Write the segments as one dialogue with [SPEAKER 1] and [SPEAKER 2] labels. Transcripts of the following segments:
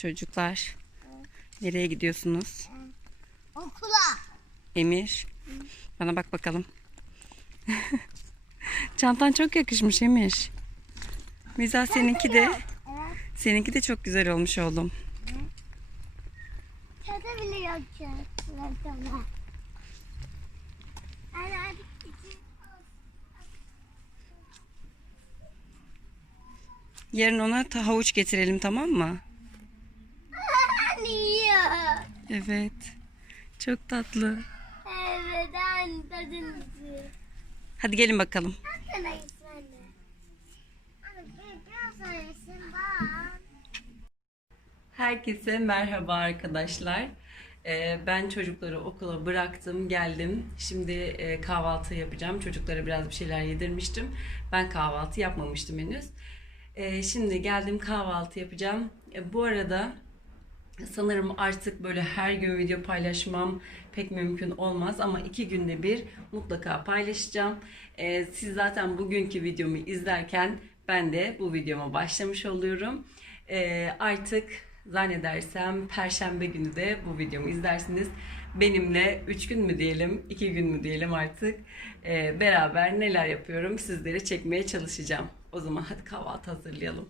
[SPEAKER 1] Çocuklar. Nereye gidiyorsunuz?
[SPEAKER 2] Okula.
[SPEAKER 1] Emir. Bana bak bakalım. Çantan çok yakışmış Emir. Miza seninki de. Seninki de çok güzel olmuş oğlum.
[SPEAKER 2] Çadır bile yok gideceğiz.
[SPEAKER 1] Yarın ona havuç getirelim tamam mı?
[SPEAKER 2] Anne yiyor.
[SPEAKER 1] Evet. Çok tatlı.
[SPEAKER 2] Evet anne tadınızı.
[SPEAKER 1] Hadi gelin bakalım. Herkese merhaba arkadaşlar. Ee, Ben çocukları okula bıraktım, geldim. Şimdi e, kahvaltı yapacağım. Çocuklara biraz bir şeyler yedirmiştim. Ben kahvaltı yapmamıştım henüz. Ee, Şimdi geldim kahvaltı yapacağım. E, Bu arada sanırım artık böyle her gün video paylaşmam pek mümkün olmaz ama iki günde bir mutlaka paylaşacağım. Ee, Siz zaten bugünkü videomu izlerken ben de bu videoma başlamış oluyorum. Ee, artık zannedersem perşembe günü de bu videomu izlersiniz. Benimle 3 gün mü diyelim, 2 gün mü diyelim artık ee, beraber neler yapıyorum sizlere çekmeye çalışacağım. O zaman hadi kahvaltı hazırlayalım.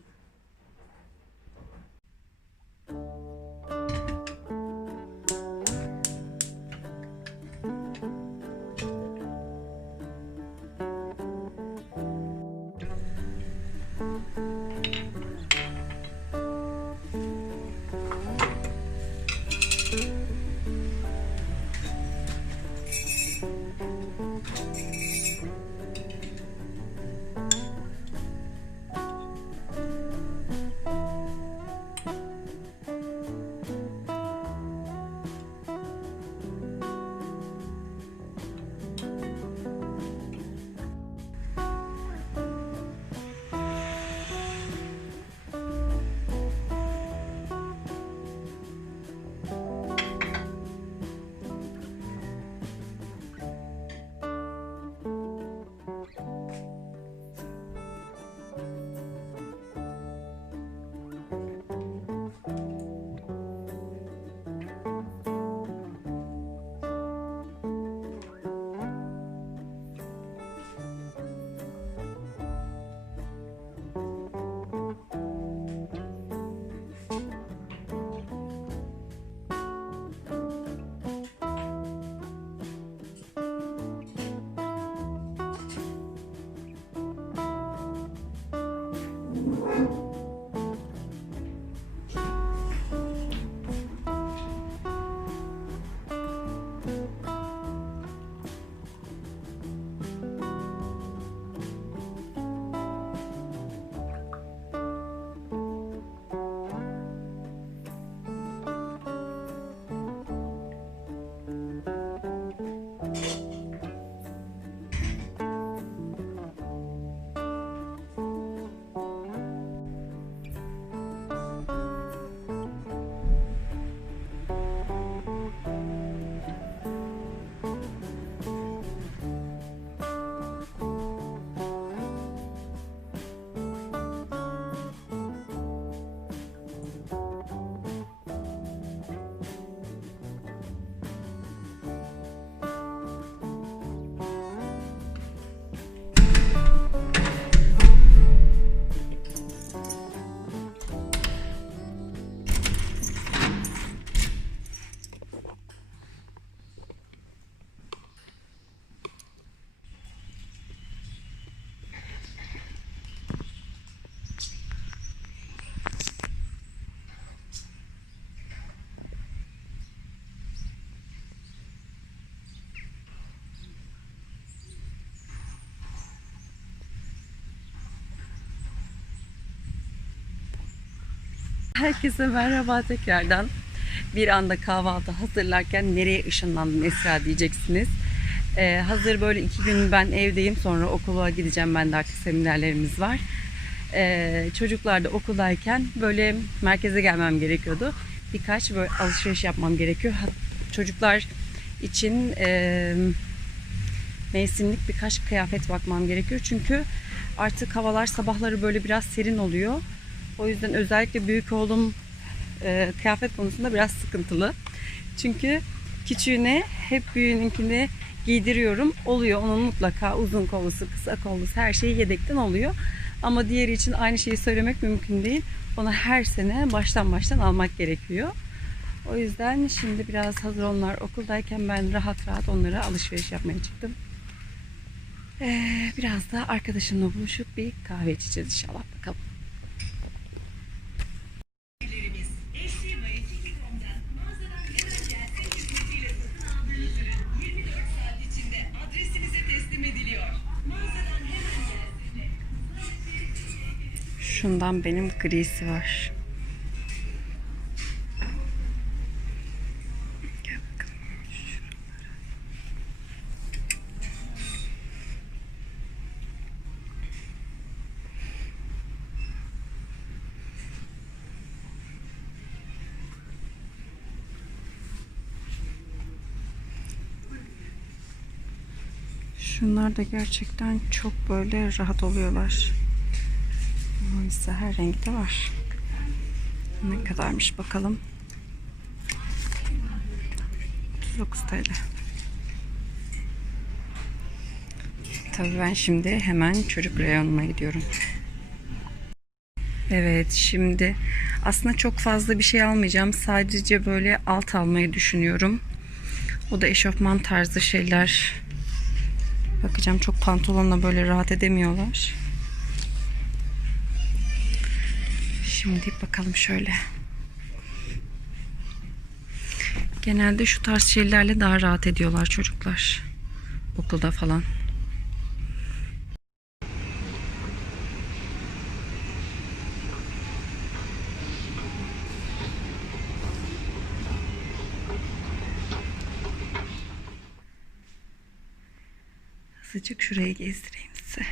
[SPEAKER 1] Herkese merhaba tekrardan. Bir anda kahvaltı hazırlarken nereye ışınlandın Esra diyeceksiniz. Ee, hazır böyle iki gün ben evdeyim sonra okula gideceğim ben de artık seminerlerimiz var. Ee, çocuklar da okuldayken böyle merkeze gelmem gerekiyordu. Birkaç böyle alışveriş yapmam gerekiyor. Çocuklar için e, mevsimlik birkaç kıyafet bakmam gerekiyor. Çünkü artık havalar sabahları böyle biraz serin oluyor. O yüzden özellikle büyük oğlum e, kıyafet konusunda biraz sıkıntılı. Çünkü küçüğüne hep büyüğününkini giydiriyorum. Oluyor onun mutlaka uzun kollusu, kısa kollusu her şeyi yedekten oluyor. Ama diğeri için aynı şeyi söylemek mümkün değil. Ona her sene baştan baştan almak gerekiyor. O yüzden şimdi biraz hazır onlar okuldayken ben rahat rahat onlara alışveriş yapmaya çıktım. Ee, biraz da arkadaşımla buluşup bir kahve içeceğiz inşallah bakalım. Şundan benim grisi var. Şunlar da gerçekten çok böyle rahat oluyorlar. Oysa her renkte var. Ne kadarmış bakalım. 39 TL. Tabii ben şimdi hemen çocuk reyonuna gidiyorum. Evet şimdi aslında çok fazla bir şey almayacağım. Sadece böyle alt almayı düşünüyorum. O da eşofman tarzı şeyler. Bakacağım çok pantolonla böyle rahat edemiyorlar. Şimdi bakalım şöyle. Genelde şu tarz şeylerle daha rahat ediyorlar çocuklar. Okulda falan. Azıcık şurayı gezdireyim size.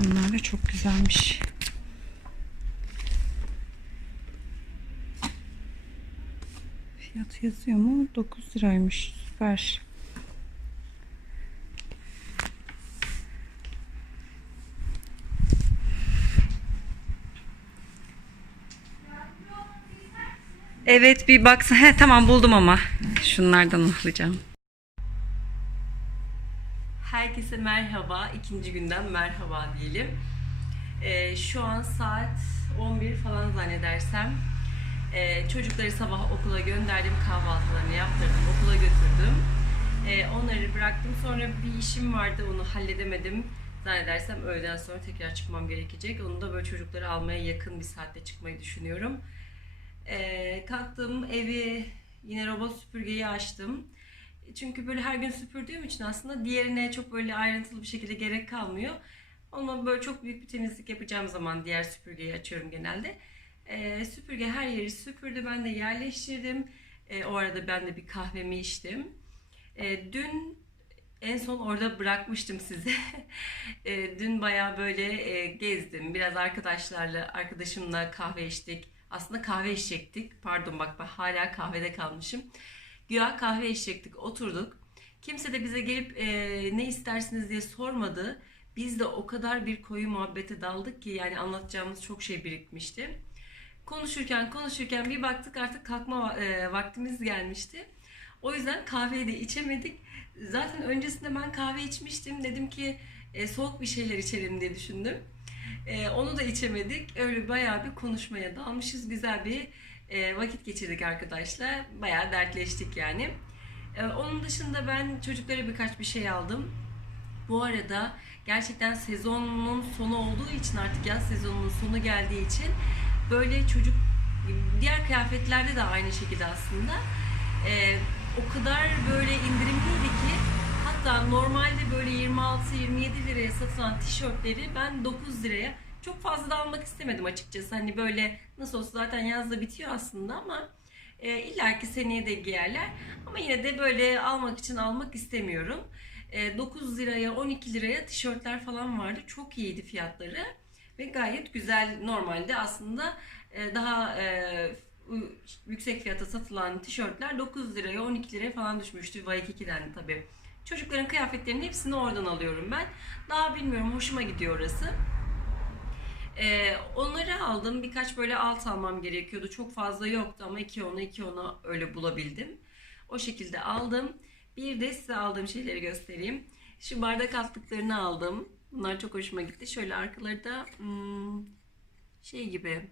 [SPEAKER 1] Şunlar da çok güzelmiş. Yazıyor mu? 9 liraymış. Süper. Evet bir baksana. He, tamam buldum ama. Şunlardan alacağım. Herkese merhaba. İkinci günden merhaba diyelim. Ee, şu an saat 11 falan zannedersem. Ee, çocukları sabah okula gönderdim. Kahvaltılarını yaptırdım. Okula götürdüm. Ee, onları bıraktım. Sonra bir işim vardı. Onu halledemedim. Zannedersem öğleden sonra tekrar çıkmam gerekecek. Onu da böyle çocukları almaya yakın bir saatte çıkmayı düşünüyorum. Ee, kalktım evi yine robot süpürgeyi açtım. Çünkü böyle her gün süpürdüğüm için aslında diğerine çok böyle ayrıntılı bir şekilde gerek kalmıyor. Ama böyle çok büyük bir temizlik yapacağım zaman diğer süpürgeyi açıyorum genelde. Ee, süpürge her yeri süpürdü. Ben de yerleştirdim. Ee, o arada ben de bir kahvemi içtim. Ee, dün en son orada bırakmıştım size. Dün bayağı böyle e, gezdim. Biraz arkadaşlarla, arkadaşımla kahve içtik. Aslında kahve içecektik. Pardon bak ben hala kahvede kalmışım. Güya kahve içecektik, oturduk. Kimse de bize gelip e, ne istersiniz diye sormadı. Biz de o kadar bir koyu muhabbete daldık ki yani anlatacağımız çok şey birikmişti. Konuşurken konuşurken bir baktık artık kalkma e, vaktimiz gelmişti. O yüzden kahveyi de içemedik. Zaten öncesinde ben kahve içmiştim. Dedim ki e, soğuk bir şeyler içelim diye düşündüm. E, onu da içemedik. Öyle bayağı bir konuşmaya dalmışız. Güzel bir e, vakit geçirdik arkadaşlar. Bayağı dertleştik yani. E, onun dışında ben çocuklara birkaç bir şey aldım. Bu arada gerçekten sezonun sonu olduğu için artık yaz sezonunun sonu geldiği için böyle çocuk diğer kıyafetlerde de aynı şekilde aslında e, o kadar böyle indirimliydi ki hatta normalde böyle 26-27 liraya satılan tişörtleri ben 9 liraya çok fazla da almak istemedim açıkçası. Hani böyle nasıl olsa zaten yazda bitiyor aslında ama e, illaki seneye de giyerler. Ama yine de böyle almak için almak istemiyorum. E, 9 liraya 12 liraya tişörtler falan vardı. Çok iyiydi fiyatları. Ve gayet güzel normalde aslında e, daha e, yüksek fiyata satılan tişörtler 9 liraya 12 liraya falan düşmüştü. Waikiki'den tabii. Çocukların kıyafetlerinin hepsini oradan alıyorum ben. Daha bilmiyorum hoşuma gidiyor orası. Ee, onları aldım. Birkaç böyle alt almam gerekiyordu. Çok fazla yoktu ama iki ona iki ona öyle bulabildim. O şekilde aldım. Bir de size aldığım şeyleri göstereyim. Şu bardak altlıklarını aldım. Bunlar çok hoşuma gitti. Şöyle arkaları da hmm, şey gibi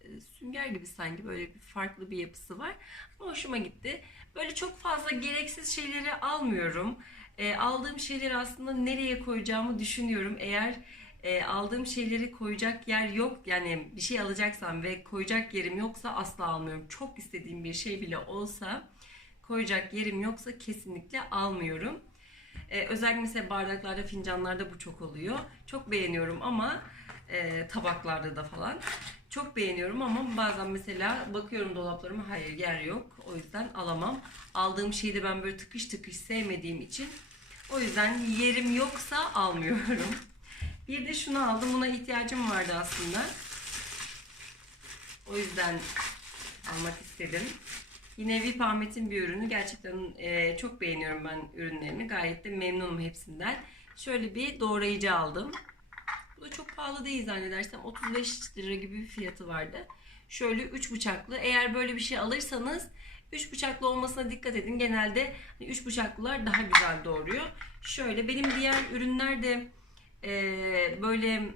[SPEAKER 1] e, sünger gibi sanki böyle bir farklı bir yapısı var. Ama hoşuma gitti. Böyle çok fazla gereksiz şeyleri almıyorum. E, aldığım şeyleri aslında nereye koyacağımı düşünüyorum. Eğer e, aldığım şeyleri koyacak yer yok yani bir şey alacaksam ve koyacak yerim yoksa asla almıyorum. Çok istediğim bir şey bile olsa koyacak yerim yoksa kesinlikle almıyorum. E, özellikle mesela bardaklarda, fincanlarda bu çok oluyor. Çok beğeniyorum ama e, tabaklarda da falan. Çok beğeniyorum ama bazen mesela bakıyorum dolaplarıma hayır yer yok. O yüzden alamam. Aldığım şeyi de ben böyle tıkış tıkış sevmediğim için o yüzden yerim yoksa almıyorum. Bir de şunu aldım. Buna ihtiyacım vardı aslında. O yüzden almak istedim. Yine Vip Ahmet'in bir ürünü. Gerçekten e, çok beğeniyorum ben ürünlerini. Gayet de memnunum hepsinden. Şöyle bir doğrayıcı aldım. Bu da çok pahalı değil zannedersem. 35 lira gibi bir fiyatı vardı. Şöyle 3 bıçaklı. Eğer böyle bir şey alırsanız 3 bıçaklı olmasına dikkat edin. Genelde 3 bıçaklılar daha güzel doğruyor. Şöyle benim diğer ürünler de e, böyle m,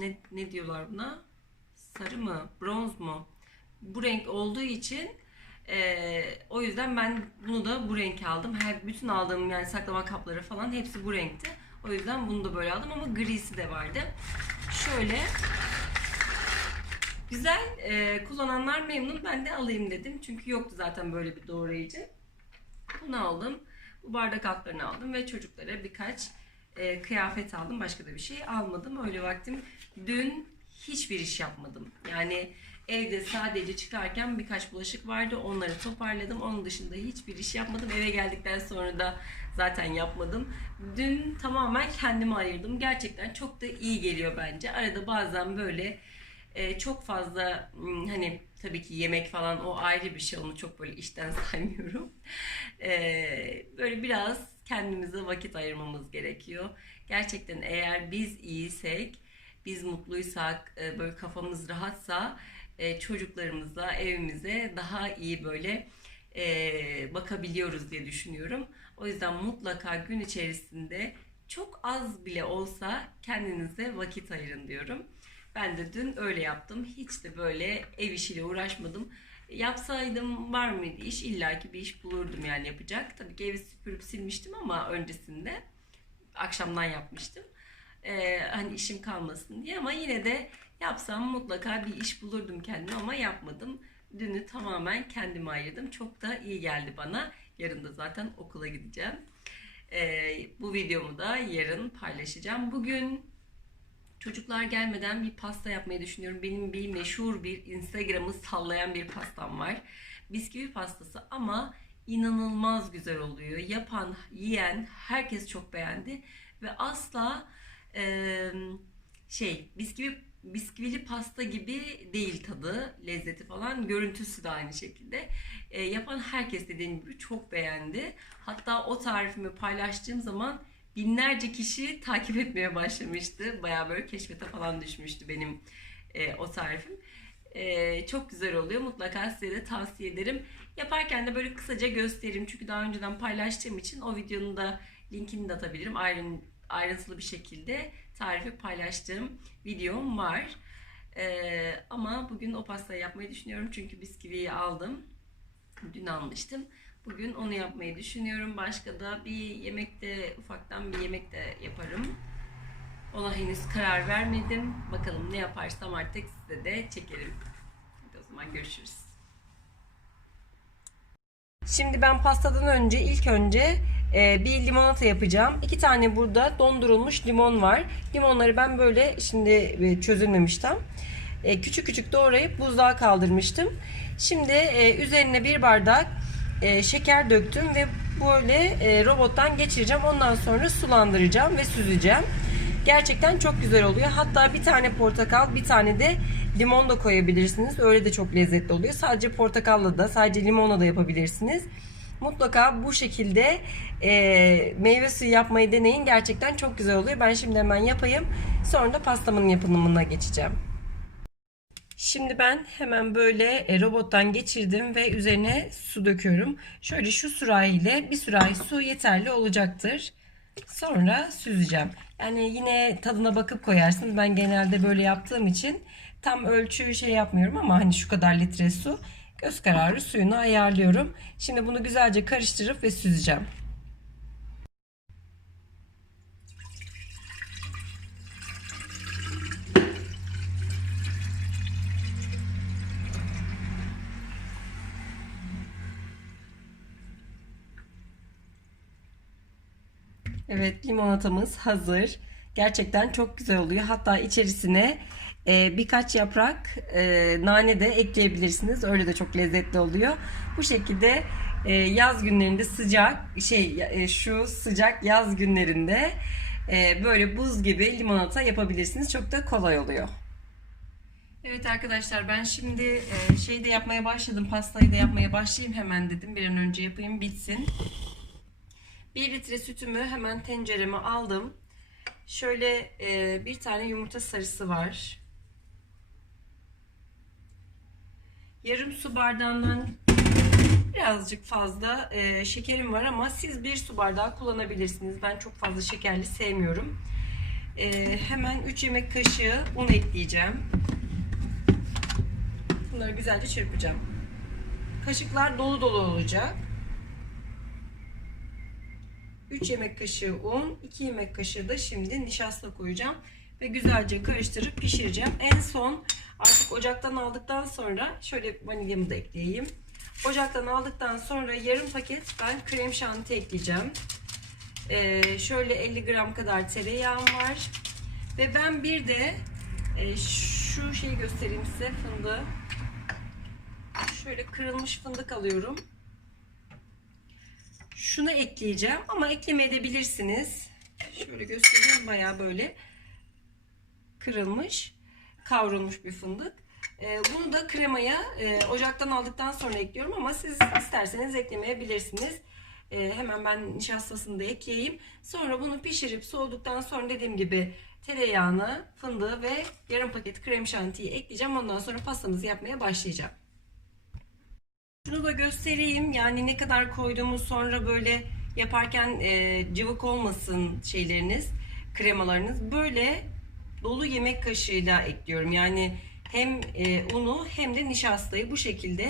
[SPEAKER 1] ne, ne diyorlar buna? Sarı mı? Bronz mu? Bu renk olduğu için e, o yüzden ben bunu da bu renk aldım. Her bütün aldığım yani saklama kapları falan hepsi bu renkti. O yüzden bunu da böyle aldım ama grisi de vardı. Şöyle güzel e, kullananlar memnun. Ben de alayım dedim. Çünkü yoktu zaten böyle bir doğrayıcı. Bunu aldım. Bu bardak altlarını aldım ve çocuklara birkaç e, kıyafet aldım. Başka da bir şey almadım. Öyle vaktim. Dün hiçbir iş yapmadım. Yani evde sadece çıkarken birkaç bulaşık vardı. Onları toparladım. Onun dışında hiçbir iş yapmadım. Eve geldikten sonra da zaten yapmadım. Dün tamamen kendime ayırdım. Gerçekten çok da iyi geliyor bence. Arada bazen böyle e, çok fazla hani tabii ki yemek falan o ayrı bir şey. Onu çok böyle işten saymıyorum. E, böyle biraz kendimize vakit ayırmamız gerekiyor. Gerçekten eğer biz iyiysek, biz mutluysak, e, böyle kafamız rahatsa e, çocuklarımıza, evimize daha iyi böyle e, bakabiliyoruz diye düşünüyorum. O yüzden mutlaka gün içerisinde çok az bile olsa kendinize vakit ayırın diyorum. Ben de dün öyle yaptım. Hiç de böyle ev işiyle uğraşmadım. Yapsaydım var mıydı iş? İlla ki bir iş bulurdum yani yapacak. Tabii ki evi süpürüp silmiştim ama öncesinde akşamdan yapmıştım. Ee, hani işim kalmasın diye ama yine de yapsam mutlaka bir iş bulurdum kendime ama yapmadım. Dünü tamamen kendime ayırdım. Çok da iyi geldi bana. Yarın da zaten okula gideceğim. Ee, bu videomu da yarın paylaşacağım. Bugün çocuklar gelmeden bir pasta yapmayı düşünüyorum. Benim bir meşhur bir Instagram'ı sallayan bir pastam var. Bisküvi pastası ama inanılmaz güzel oluyor. Yapan, yiyen herkes çok beğendi ve asla eee, şey bisküvi bisküvili pasta gibi değil tadı, lezzeti falan, görüntüsü de aynı şekilde. E, yapan herkes dediğim gibi çok beğendi. Hatta o tarifimi paylaştığım zaman binlerce kişi takip etmeye başlamıştı. Bayağı böyle keşfete falan düşmüştü benim e, o tarifim. E, çok güzel oluyor. Mutlaka size de tavsiye ederim. Yaparken de böyle kısaca göstereyim. Çünkü daha önceden paylaştığım için o videonun da linkini de atabilirim. Ayrın, ayrıntılı bir şekilde tarifi paylaştığım videom var. E, ama bugün o pastayı yapmayı düşünüyorum. Çünkü bisküviyi aldım. Dün almıştım. Bugün onu yapmayı düşünüyorum. Başka da bir yemekte ufaktan bir yemek de yaparım. Ona henüz karar vermedim. Bakalım ne yaparsam artık size de çekerim. Hadi o zaman görüşürüz. Şimdi ben pastadan önce ilk önce bir limonata yapacağım. İki tane burada dondurulmuş limon var. Limonları ben böyle şimdi e, çözülmemiş tam. E, küçük küçük doğrayıp buzluğa kaldırmıştım. Şimdi e, üzerine bir bardak şeker döktüm ve böyle robottan geçireceğim. Ondan sonra sulandıracağım ve süzeceğim. Gerçekten çok güzel oluyor. Hatta bir tane portakal, bir tane de limon da koyabilirsiniz. Öyle de çok lezzetli oluyor. Sadece portakalla da, sadece limonla da yapabilirsiniz. Mutlaka bu şekilde e, meyve suyu yapmayı deneyin. Gerçekten çok güzel oluyor. Ben şimdi hemen yapayım. Sonra da pastamın yapımına geçeceğim. Şimdi ben hemen böyle e, robottan geçirdim ve üzerine su döküyorum. Şöyle şu sürahiyle bir sürahi su yeterli olacaktır. Sonra süzeceğim. Yani yine tadına bakıp koyarsınız. Ben genelde böyle yaptığım için tam ölçü şey yapmıyorum ama hani şu kadar litre su göz kararı suyunu ayarlıyorum. Şimdi bunu güzelce karıştırıp ve süzeceğim. Evet limonatamız hazır. Gerçekten çok güzel oluyor. Hatta içerisine e, birkaç yaprak e, nane de ekleyebilirsiniz. Öyle de çok lezzetli oluyor. Bu şekilde e, yaz günlerinde sıcak şey e, şu sıcak yaz günlerinde e, böyle buz gibi limonata yapabilirsiniz. Çok da kolay oluyor. Evet arkadaşlar ben şimdi e, şey de yapmaya başladım. Pastayı da yapmaya başlayayım hemen dedim. Bir an önce yapayım bitsin. 1 litre sütümü hemen tencereme aldım. Şöyle e, bir tane yumurta sarısı var. Yarım su bardağından birazcık fazla e, şekerim var ama siz bir su bardağı kullanabilirsiniz. Ben çok fazla şekerli sevmiyorum. E, hemen 3 yemek kaşığı un ekleyeceğim. Bunları güzelce çırpacağım. Kaşıklar dolu dolu olacak. 3 yemek kaşığı un, 2 yemek kaşığı da şimdi nişasta koyacağım ve güzelce karıştırıp pişireceğim. En son artık ocaktan aldıktan sonra şöyle vanilyamı da ekleyeyim. Ocaktan aldıktan sonra yarım paket ben krem şanti ekleyeceğim. Ee, şöyle 50 gram kadar tereyağım var. Ve ben bir de e, şu şeyi göstereyim size fındığı. Şöyle kırılmış fındık alıyorum. Şunu ekleyeceğim ama eklemeyebilirsiniz. Şöyle göstereyim bayağı böyle kırılmış, kavrulmuş bir fındık. Ee, bunu da kremaya e, ocaktan aldıktan sonra ekliyorum ama siz isterseniz eklemeyebilirsiniz. Ee, hemen ben nişastasını da ekleyeyim. Sonra bunu pişirip soğuduktan sonra dediğim gibi tereyağını, fındığı ve yarım paket krem şantiyi ekleyeceğim. Ondan sonra pastamızı yapmaya başlayacağım. Şunu da göstereyim. Yani ne kadar koyduğumuz sonra böyle yaparken e, cıvık olmasın şeyleriniz, kremalarınız. Böyle dolu yemek kaşığıyla ekliyorum. Yani hem e, unu hem de nişastayı bu şekilde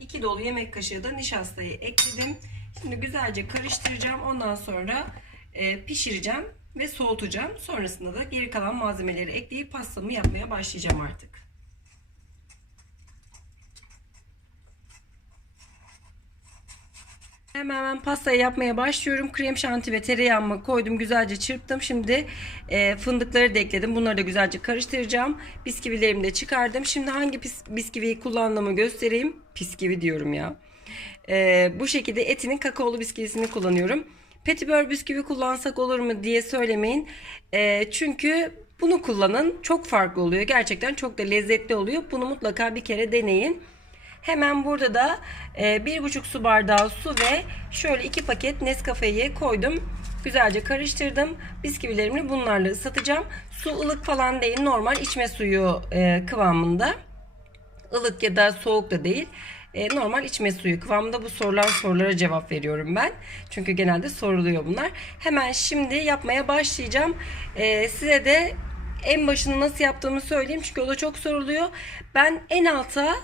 [SPEAKER 1] iki dolu yemek kaşığı da nişastayı ekledim. Şimdi güzelce karıştıracağım. Ondan sonra e, pişireceğim ve soğutacağım. Sonrasında da geri kalan malzemeleri ekleyip pastamı yapmaya başlayacağım artık. Hemen ben pastayı yapmaya başlıyorum. Krem şanti ve tereyağımı koydum. Güzelce çırptım. Şimdi e, fındıkları da ekledim. Bunları da güzelce karıştıracağım. Bisküvilerimi de çıkardım. Şimdi hangi pis, bisküviyi kullandığımı göstereyim. Bisküvi diyorum ya. E, bu şekilde etinin kakaolu bisküvisini kullanıyorum. Petibör bisküvi kullansak olur mu diye söylemeyin. E, çünkü bunu kullanın. Çok farklı oluyor. Gerçekten çok da lezzetli oluyor. Bunu mutlaka bir kere deneyin. Hemen burada da e, bir buçuk su bardağı su ve şöyle iki paket Nescafe'yi koydum. Güzelce karıştırdım. Bisküvilerimi bunlarla ısıtacağım. Su ılık falan değil. Normal içme suyu e, kıvamında. Ilık ya da soğuk da değil. E, normal içme suyu kıvamında bu sorulan sorulara cevap veriyorum ben. Çünkü genelde soruluyor bunlar. Hemen şimdi yapmaya başlayacağım. Size de en başını nasıl yaptığımı söyleyeyim. Çünkü o da çok soruluyor. Ben en alta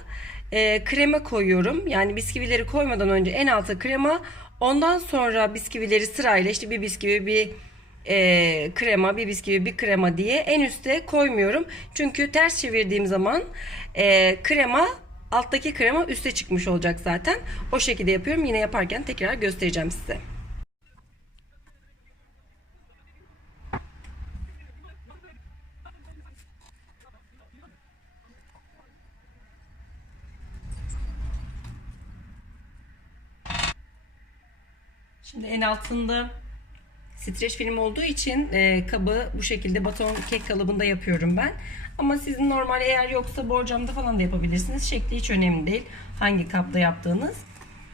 [SPEAKER 1] e, krema koyuyorum. Yani bisküvileri koymadan önce en alta krema. Ondan sonra bisküvileri sırayla işte bir bisküvi bir e, krema bir bisküvi bir krema diye en üste koymuyorum. Çünkü ters çevirdiğim zaman e, krema alttaki krema üste çıkmış olacak zaten. O şekilde yapıyorum. Yine yaparken tekrar göstereceğim size. Şimdi en altında streç film olduğu için e, kabı bu şekilde baton kek kalıbında yapıyorum ben. Ama sizin normal eğer yoksa borcamda falan da yapabilirsiniz. Şekli hiç önemli değil. Hangi kapta yaptığınız.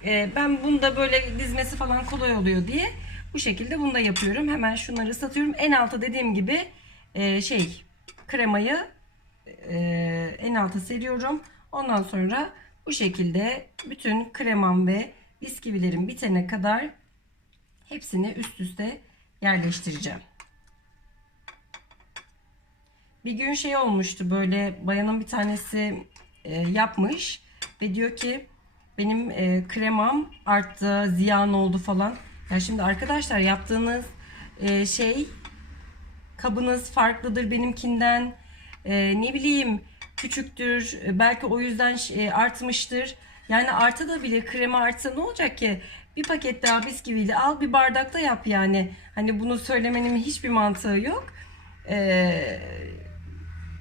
[SPEAKER 1] E, ben bunda böyle dizmesi falan kolay oluyor diye bu şekilde bunu da yapıyorum. Hemen şunları ıslatıyorum. En alta dediğim gibi e, şey kremayı e, en alta seriyorum. Ondan sonra bu şekilde bütün kremam ve bisküvilerim bitene kadar hepsini üst üste yerleştireceğim. Bir gün şey olmuştu böyle bayanın bir tanesi e, yapmış ve diyor ki benim e, kremam arttı, ziyan oldu falan. Ya şimdi arkadaşlar yaptığınız e, şey kabınız farklıdır benimkinden. E, ne bileyim küçüktür. E, belki o yüzden ş- e, artmıştır. Yani artabilir. Krema artsa ne olacak ki? Bir paket daha bisküviyle al bir bardakta yap yani. Hani bunu söylemenin hiçbir mantığı yok. Eee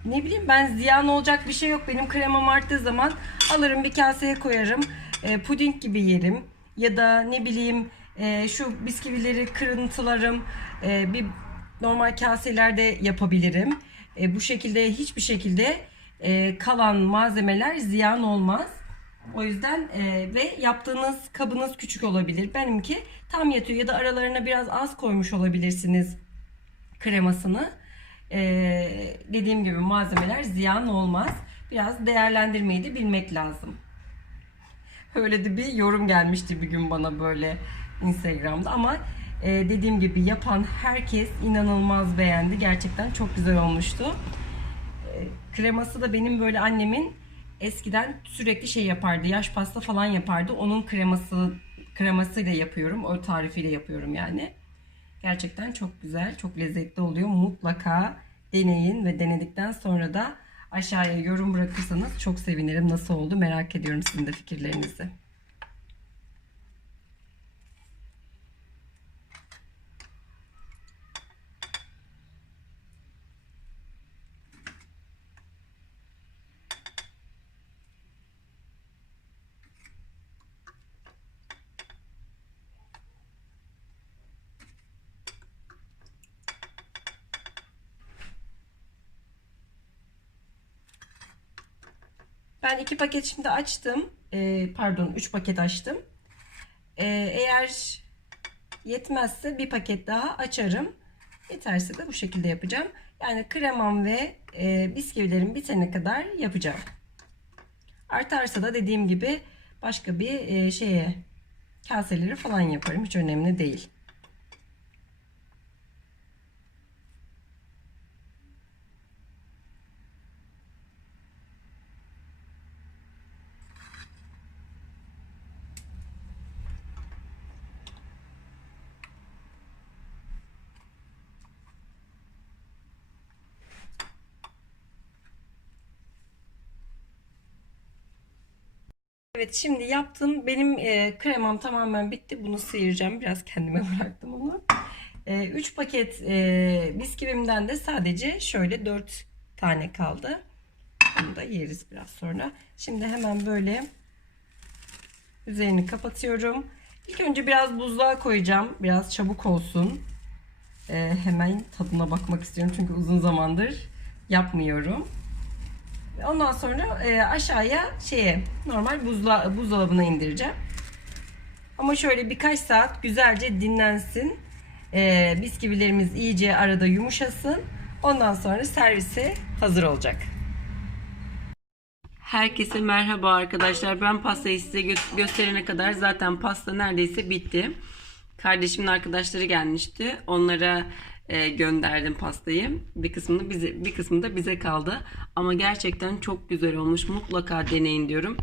[SPEAKER 1] ne bileyim ben ziyan olacak bir şey yok. Benim kremam arttığı zaman alırım bir kaseye koyarım. E, puding gibi yerim. Ya da ne bileyim e, şu bisküvileri kırıntılarım. E, bir normal kaselerde yapabilirim. E, bu şekilde hiçbir şekilde e, kalan malzemeler ziyan olmaz. O yüzden e, ve yaptığınız kabınız küçük olabilir. Benimki tam yatıyor ya da aralarına biraz az koymuş olabilirsiniz kremasını. Ee, dediğim gibi malzemeler ziyan olmaz. Biraz değerlendirmeyi de bilmek lazım. Öyle de bir yorum gelmişti bir gün bana böyle Instagram'da ama e, dediğim gibi yapan herkes inanılmaz beğendi. Gerçekten çok güzel olmuştu. E, kreması da benim böyle annemin eskiden sürekli şey yapardı. Yaş pasta falan yapardı. Onun kreması kremasıyla yapıyorum. O tarifiyle yapıyorum yani. Gerçekten çok güzel, çok lezzetli oluyor. Mutlaka deneyin ve denedikten sonra da aşağıya yorum bırakırsanız çok sevinirim. Nasıl oldu merak ediyorum sizin de fikirlerinizi. Ben iki paket şimdi açtım. Ee, pardon, üç paket açtım. Ee, eğer yetmezse bir paket daha açarım. Yeterse de bu şekilde yapacağım. Yani kremam ve e, bisküvilerim bitene kadar yapacağım. Artarsa da dediğim gibi başka bir e, şeye kaseleri falan yaparım. Hiç önemli değil. Evet şimdi yaptım. Benim e, kremam tamamen bitti. Bunu sıyıracağım. Biraz kendime bıraktım onu. 3 paket e, bisküvimden de sadece şöyle 4 tane kaldı. Bunu da yeriz biraz sonra. Şimdi hemen böyle üzerini kapatıyorum. İlk önce biraz buzluğa koyacağım. Biraz çabuk olsun. E, hemen tadına bakmak istiyorum. Çünkü uzun zamandır yapmıyorum. Ondan sonra e, aşağıya şeye normal buzla, buzdolabına indireceğim. Ama şöyle birkaç saat güzelce dinlensin. E, bisküvilerimiz iyice arada yumuşasın. Ondan sonra servise hazır olacak.
[SPEAKER 3] Herkese merhaba arkadaşlar. Ben pastayı size gö- gösterene kadar zaten pasta neredeyse bitti. Kardeşimin arkadaşları gelmişti. Onlara e, gönderdim pastayı. Bir kısmını bize bir kısmı da bize kaldı. Ama gerçekten çok güzel olmuş. Mutlaka deneyin diyorum.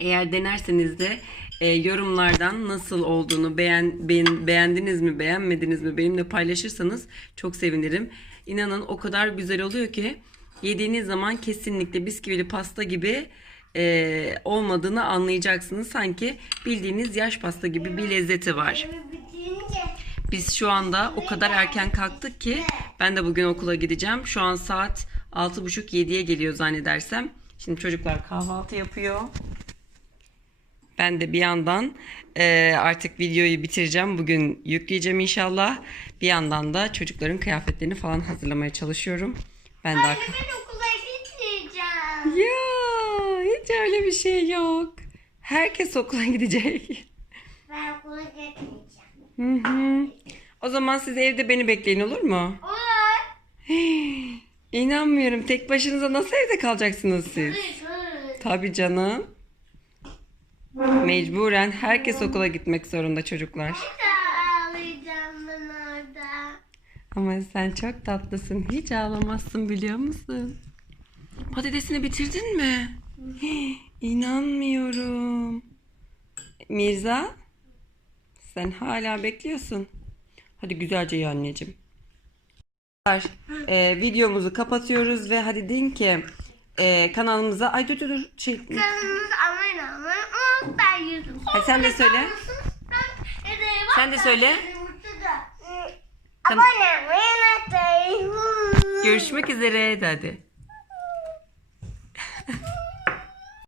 [SPEAKER 3] Eğer denerseniz de e, yorumlardan nasıl olduğunu beğen, beğen- beğendiniz mi beğenmediniz mi benimle paylaşırsanız çok sevinirim. İnanın o kadar güzel oluyor ki yediğiniz zaman kesinlikle bisküvili pasta gibi e, olmadığını anlayacaksınız. Sanki bildiğiniz yaş pasta gibi bir lezzeti var. Biz şu anda o kadar erken kalktık ki ben de bugün okula gideceğim. Şu an saat 6.30-7'ye geliyor zannedersem. Şimdi çocuklar kahvaltı yapıyor.
[SPEAKER 1] Ben de bir yandan e, artık videoyu bitireceğim. Bugün yükleyeceğim inşallah. Bir yandan da çocukların kıyafetlerini falan hazırlamaya çalışıyorum. Ben de
[SPEAKER 2] Anne
[SPEAKER 1] arka-
[SPEAKER 2] ben okula gitmeyeceğim.
[SPEAKER 1] Ya hiç öyle bir şey yok. Herkes okula gidecek.
[SPEAKER 2] Ben okula gitmeyeceğim.
[SPEAKER 1] Hı hı. O zaman siz evde beni bekleyin olur mu?
[SPEAKER 2] Olur.
[SPEAKER 1] İnanmıyorum. Tek başınıza nasıl evde kalacaksınız siz? Tabii canım. Mecburen herkes okula gitmek zorunda çocuklar.
[SPEAKER 2] Ağlayacağım ben orada.
[SPEAKER 1] Ama sen çok tatlısın. Hiç ağlamazsın biliyor musun? Patatesini bitirdin mi? Hii, İnanmıyorum. Mirza, sen hala bekliyorsun. Hadi güzelce ye anneciğim. Ee, videomuzu kapatıyoruz ve hadi deyin ki e, kanalımıza ay dur dur dur şey
[SPEAKER 2] Kanalımıza abone olmayı unutmayın. YouTube.
[SPEAKER 1] Hadi sen de söyle. Sen de söyle.
[SPEAKER 2] Abone olmayı unutmayın.
[SPEAKER 1] görüşmek üzere hadi.